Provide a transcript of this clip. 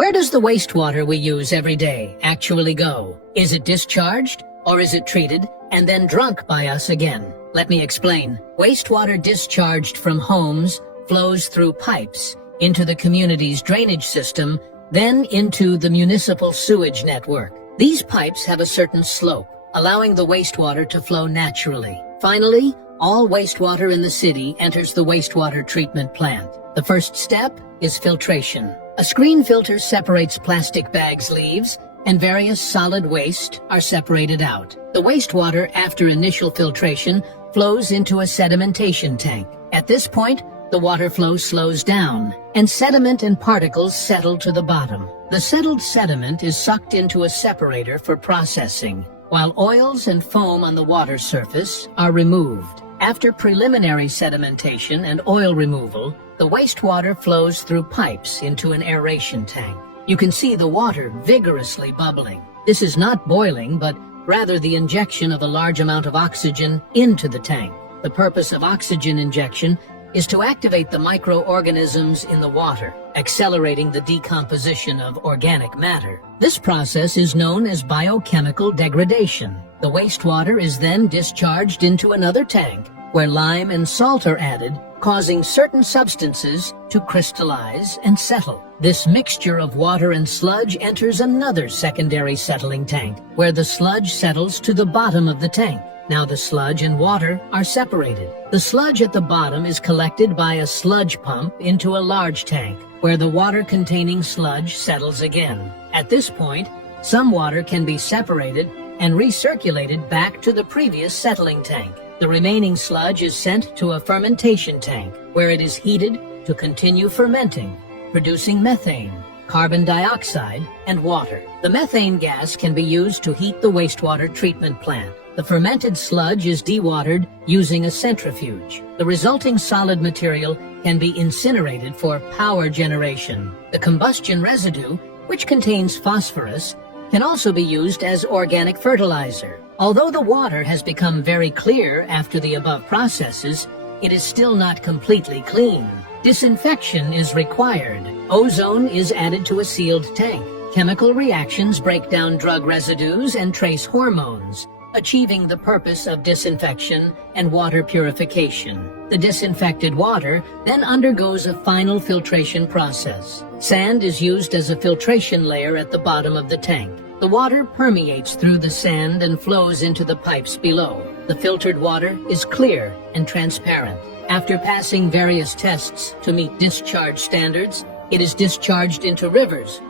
Where does the wastewater we use every day actually go? Is it discharged, or is it treated and then drunk by us again? Let me explain. Wastewater discharged from homes flows through pipes into the community's drainage system, then into the municipal sewage network. These pipes have a certain slope, allowing the wastewater to flow naturally. Finally, all wastewater in the city enters the wastewater treatment plant. The first step is filtration. A screen filter separates plastic bags, leaves, and various solid waste are separated out. The wastewater, after initial filtration, flows into a sedimentation tank. At this point, the water flow slows down, and sediment and particles settle to the bottom. The settled sediment is sucked into a separator for processing, while oils and foam on the water surface are removed. After preliminary sedimentation and oil removal, the wastewater flows through pipes into an aeration tank. You can see the water vigorously bubbling. This is not boiling, but rather the injection of a large amount of oxygen into the tank. The purpose of oxygen injection is to activate the microorganisms in the water, accelerating the decomposition of organic matter. This process is known as biochemical degradation. The wastewater is then discharged into another tank, where lime and salt are added, causing certain substances to crystallize and settle. This mixture of water and sludge enters another secondary settling tank, where the sludge settles to the bottom of the tank. Now the sludge and water are separated. The sludge at the bottom is collected by a sludge pump into a large tank, where the water-containing sludge settles again. At this point, some water can be separated and recirculated back to the previous settling tank. The remaining sludge is sent to a fermentation tank, where it is heated to continue fermenting, producing methane, carbon dioxide, and water. The methane gas can be used to heat the wastewater treatment plant. The fermented sludge is dewatered using a centrifuge. The resulting solid material can be incinerated for power generation. The combustion residue, which contains phosphorus, can also be used as organic fertilizer. Although the water has become very clear after the above processes, it is still not completely clean. Disinfection is required. Ozone is added to a sealed tank. Chemical reactions break down drug residues and trace hormones, achieving the purpose of disinfection and water purification. The disinfected water then undergoes a final filtration process. Sand is used as a filtration layer at the bottom of the tank. The water permeates through the sand and flows into the pipes below. The filtered water is clear and transparent. After passing various tests to meet discharge standards, it is discharged into rivers,